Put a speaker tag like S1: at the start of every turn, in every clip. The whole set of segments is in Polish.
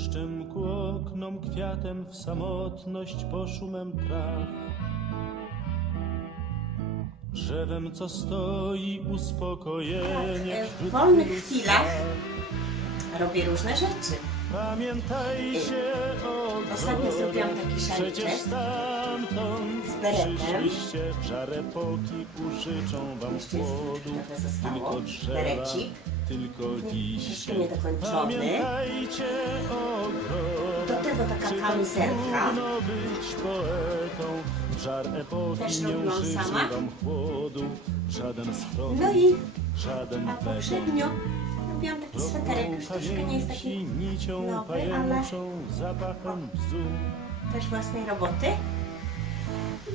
S1: Deszczem ku oknom, kwiatem w samotność, poszumem traw. Drzewem, co stoi, uspokojenie.
S2: W
S1: wśród
S2: wolnych
S1: tylu
S2: chwilach robię różne rzeczy.
S1: Pamiętajcie o
S2: Ostatnio zrobiłam taki szaliczek z beretem.
S1: w żar epoki, użyczą wam chłodu. Tylko drzewa,
S2: Berecik.
S1: Tylko liście.
S2: Troszkę niedokończony. Do tego taka
S1: tak
S2: kamizelka.
S1: epoki
S2: Też
S1: nie
S2: robiłam sama. No i
S1: żaden
S2: a poprzednio robiłam taki sweterek, już troszkę nie jest taki nowy, ale też własnej roboty.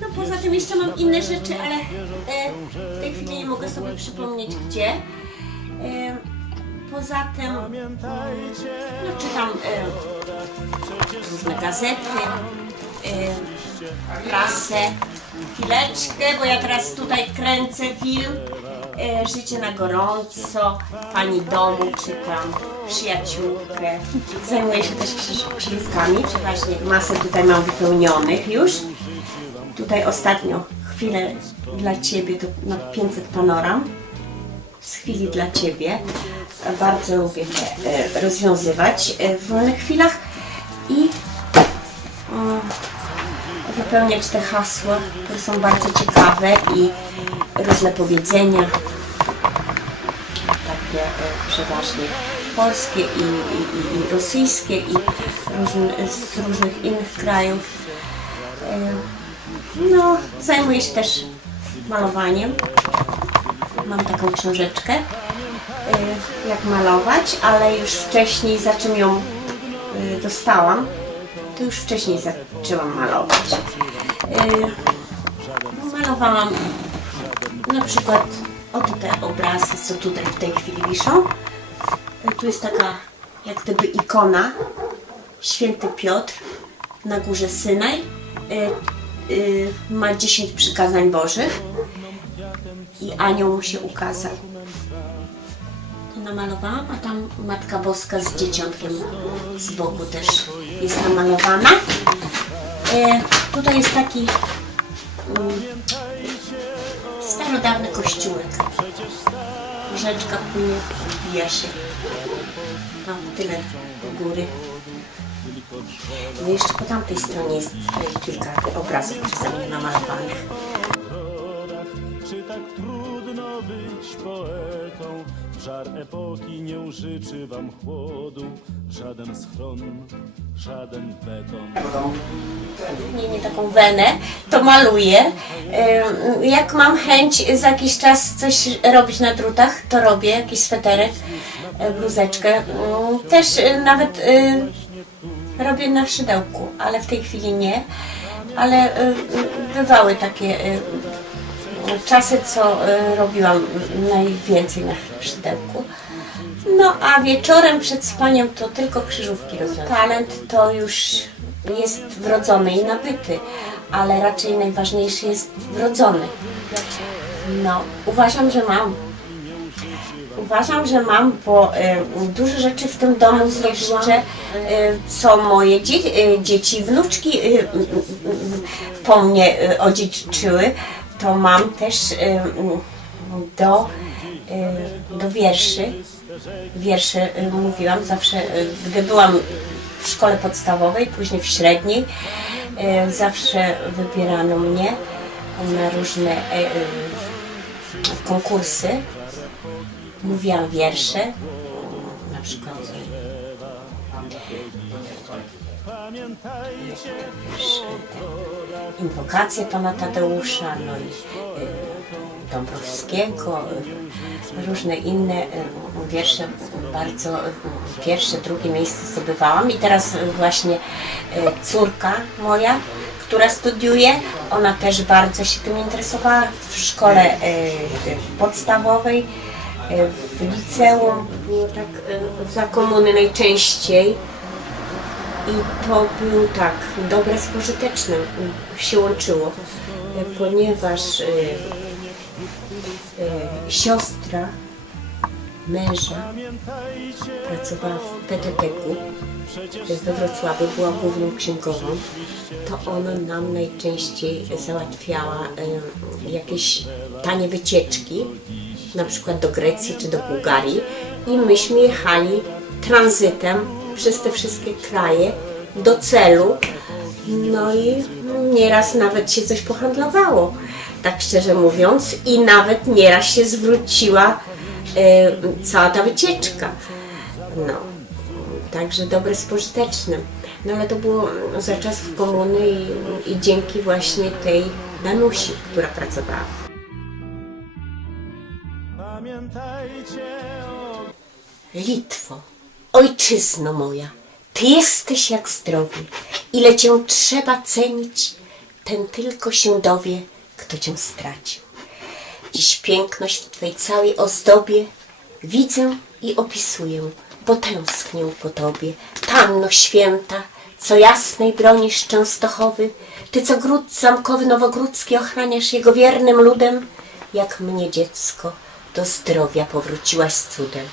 S2: No poza tym jeszcze mam inne rzeczy, ale e, w tej chwili nie mogę sobie przypomnieć gdzie. Poza tym no, czytam e, różne gazety, e, prasę, chwileczkę, bo ja teraz tutaj kręcę film e, Życie na gorąco, Pani domu czytam, przyjaciółkę. Zajmuję się też krzyż- krzyżówkami, przeważnie masę tutaj mam wypełnionych już. Tutaj ostatnio chwilę dla Ciebie, to na 500 panoram z chwili dla Ciebie. Bardzo lubię te e, rozwiązywać e, w wolnych chwilach i wypełniać te hasła, które są bardzo ciekawe i różne powiedzenia, takie e, przeważnie polskie i, i, i- rosyjskie i z różnych innych krajów. E, No, zajmuję się też malowaniem. Mam taką książeczkę, y, jak malować, ale już wcześniej, za czym ją y, dostałam, to już wcześniej zaczęłam malować. Y, no, Malowałam na przykład oto te obrazy, co tutaj w tej chwili wiszą. Tu jest taka jak gdyby ikona Święty Piotr na górze Synaj. Ma 10 przykazań Bożych i anioł mu się ukazał. To namalowałam, a tam Matka Boska z dzieciątkiem z boku też jest namalowana. E, tutaj jest taki mm, starodawny kościółek. Rzeczka płynie, wbija się tam tyle góry. No jeszcze po tamtej stronie jest e, kilka obrazów mnie namalowanych.
S1: Poetą? Żar epoki nie użyczy wam chłodu, żaden schron, żaden beton.
S2: nie, nie taką wenę, to maluję. Jak mam chęć za jakiś czas coś robić na drutach, to robię jakiś sweterek, e, bluzeczkę. Ym, Też e, nawet e, robię na szydełku, ale w tej chwili nie. Ale bywały takie czasy, co e, robiłam najwięcej na szydełku. No a wieczorem przed spaniem to tylko krzyżówki rozwiązane. Talent to już jest wrodzony i nabyty, ale raczej najważniejszy jest wrodzony. No, uważam, że mam. Uważam, że mam, bo y, dużo rzeczy w tym domu zrobiłam, y, co moje dzie- y, dzieci, wnuczki y, y, y, y, po mnie y, odziedziczyły, to mam też do, do wierszy. Wiersze y, mówiłam zawsze, y, gdy byłam w szkole podstawowej, później w średniej, y, zawsze wybierano mnie na różne y, konkursy. Mówiłam wiersze, na przykład y, inwokacje pana Tadeusza, no i y, Dąbrowskiego, y, różne inne y, wiersze, bardzo pierwsze, drugie miejsce zdobywałam i teraz właśnie córka moja, która studiuje, ona też bardzo się tym interesowała w szkole podstawowej, w liceum, było tak za komuny najczęściej. I to był tak, dobre z pożytecznym y, się łączyło, y, ponieważ y, y, siostra męża pracowała w PTT-ku we Wrocławiu, była główną księgową, to ona nam najczęściej załatwiała em, jakieś tanie wycieczki, na przykład do Grecji czy do Bułgarii i myśmy jechali tranzytem przez te wszystkie kraje do celu, no i nieraz nawet się coś pohandlowało, tak szczerze mówiąc, i nawet nieraz się zwróciła e, cała ta wycieczka. No, także dobre z pożytecznym. No ale to było za czasów komuny i, i dzięki właśnie tej Danusi, która pracowała.
S1: Pamiętajcie o
S2: Litwo, ojczyzno moja, ty jesteś jak zdrowie, ile cię trzeba cenić, ten tylko się dowie, kto cię stracił. Dziś piękność w twej całej ozdobie widzę i opisuję, bo tęsknię po tobie. Panno święta, co jasnej bronisz Częstochowy, ty co gród zamkowy nowogródzki ochraniasz jego wiernym ludem, jak mnie dziecko do zdrowia powróciłaś cudem.